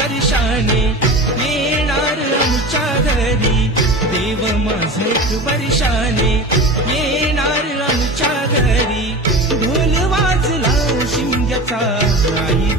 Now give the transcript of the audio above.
वर्षाने येणार आमच्या घरी, देव माझा एक वर्षाने येणार आमच्या घरी. ढोल वाजला शिमग्याचा, आई